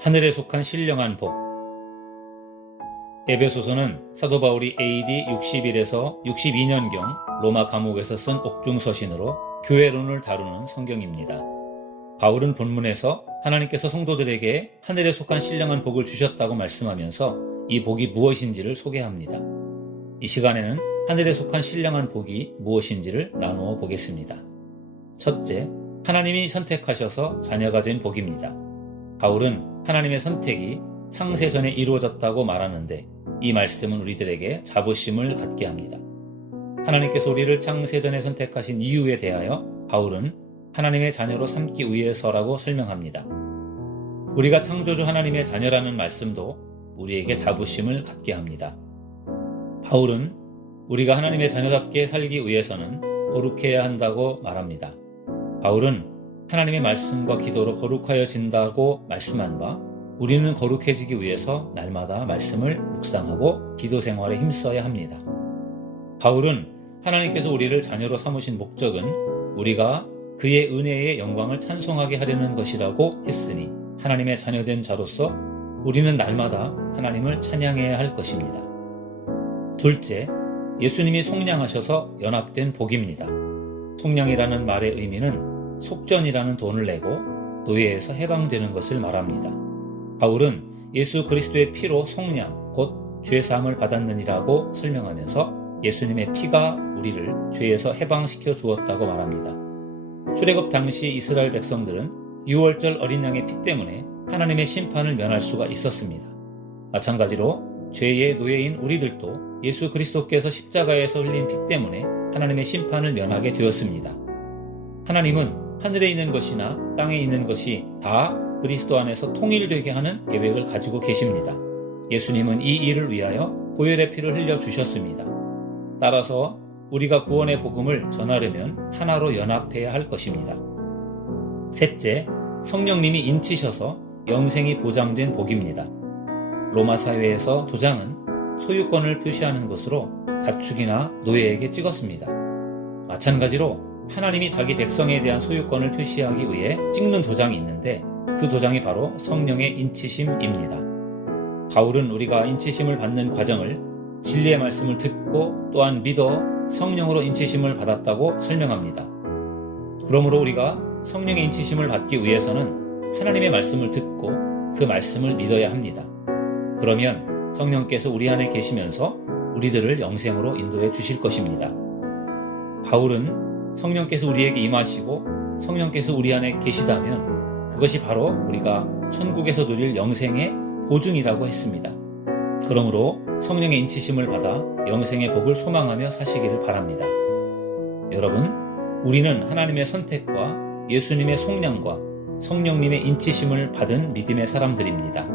하늘에 속한 신령한 복. 에베소서는 사도 바울이 AD 61에서 62년경 로마 감옥에서 쓴 옥중서신으로 교회론을 다루는 성경입니다. 바울은 본문에서 하나님께서 성도들에게 하늘에 속한 신령한 복을 주셨다고 말씀하면서 이 복이 무엇인지를 소개합니다. 이 시간에는 하늘에 속한 신령한 복이 무엇인지를 나누어 보겠습니다. 첫째, 하나님이 선택하셔서 자녀가 된 복입니다. 바울은 하나님의 선택이 창세전에 이루어졌다고 말하는데 이 말씀은 우리들에게 자부심을 갖게 합니다. 하나님께서 우리를 창세전에 선택하신 이유에 대하여 바울은 하나님의 자녀로 삼기 위해서라고 설명합니다. 우리가 창조주 하나님의 자녀라는 말씀도 우리에게 자부심을 갖게 합니다. 바울은 우리가 하나님의 자녀답게 살기 위해서는 거룩해야 한다고 말합니다. 바울은 하나님의 말씀과 기도로 거룩하여진다고 말씀한 바 우리는 거룩해지기 위해서 날마다 말씀을 묵상하고 기도 생활에 힘써야 합니다. 바울은 하나님께서 우리를 자녀로 삼으신 목적은 우리가 그의 은혜의 영광을 찬송하게 하려는 것이라고 했으니 하나님의 자녀된 자로서 우리는 날마다 하나님을 찬양해야 할 것입니다. 둘째, 예수님이 속량하셔서 연합된 복입니다. 속량이라는 말의 의미는 속전이라는 돈을 내고 노예에서 해방되는 것을 말합니다. 바울은 예수 그리스도의 피로 속량, 곧 죄사함을 받았느니라고 설명하면서 예수님의 피가 우리를 죄에서 해방시켜 주었다고 말합니다. 출애굽 당시 이스라엘 백성들은 유월절 어린 양의 피 때문에 하나님의 심판을 면할 수가 있었습니다. 마찬가지로 죄의 노예인 우리들도 예수 그리스도께서 십자가에서 흘린 피 때문에 하나님의 심판을 면하게 되었습니다. 하나님은 하늘에 있는 것이나 땅에 있는 것이 다 그리스도 안에서 통일되게 하는 계획을 가지고 계십니다. 예수님은 이 일을 위하여 보혈의 피를 흘려 주셨습니다. 따라서 우리가 구원의 복음을 전하려면 하나로 연합해야 할 것입니다. 셋째, 성령님이 인치셔서 영생이 보장된 복입니다. 로마 사회에서 도장은 소유권을 표시하는 것으로 가축이나 노예에게 찍었습니다. 마찬가지로 하나님이 자기 백성에 대한 소유권을 표시하기 위해 찍는 도장이 있는데 그 도장이 바로 성령의 인치심입니다. 바울은 우리가 인치심을 받는 과정을 진리의 말씀을 듣고 또한 믿어 성령으로 인치심을 받았다고 설명합니다. 그러므로 우리가 성령의 인치심을 받기 위해서는 하나님의 말씀을 듣고 그 말씀을 믿어야 합니다. 그러면 성령께서 우리 안에 계시면서 우리들을 영생으로 인도해 주실 것입니다. 바울은 성령께서 우리에게 임하시고 성령께서 우리 안에 계시다면 그것이 바로 우리가 천국에서 누릴 영생의 보증이라고 했습니다. 그러므로 성령의 인치심을 받아 영생의 복을 소망하며 사시기를 바랍니다. 여러분, 우리는 하나님의 선택과 예수님의 속량과 성령님의 인치심을 받은 믿음의 사람들입니다.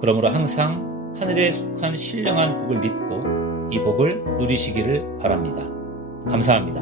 그러므로 항상 하늘에 속한 신령한 복을 믿고 이 복을 누리시기를 바랍니다. 감사합니다.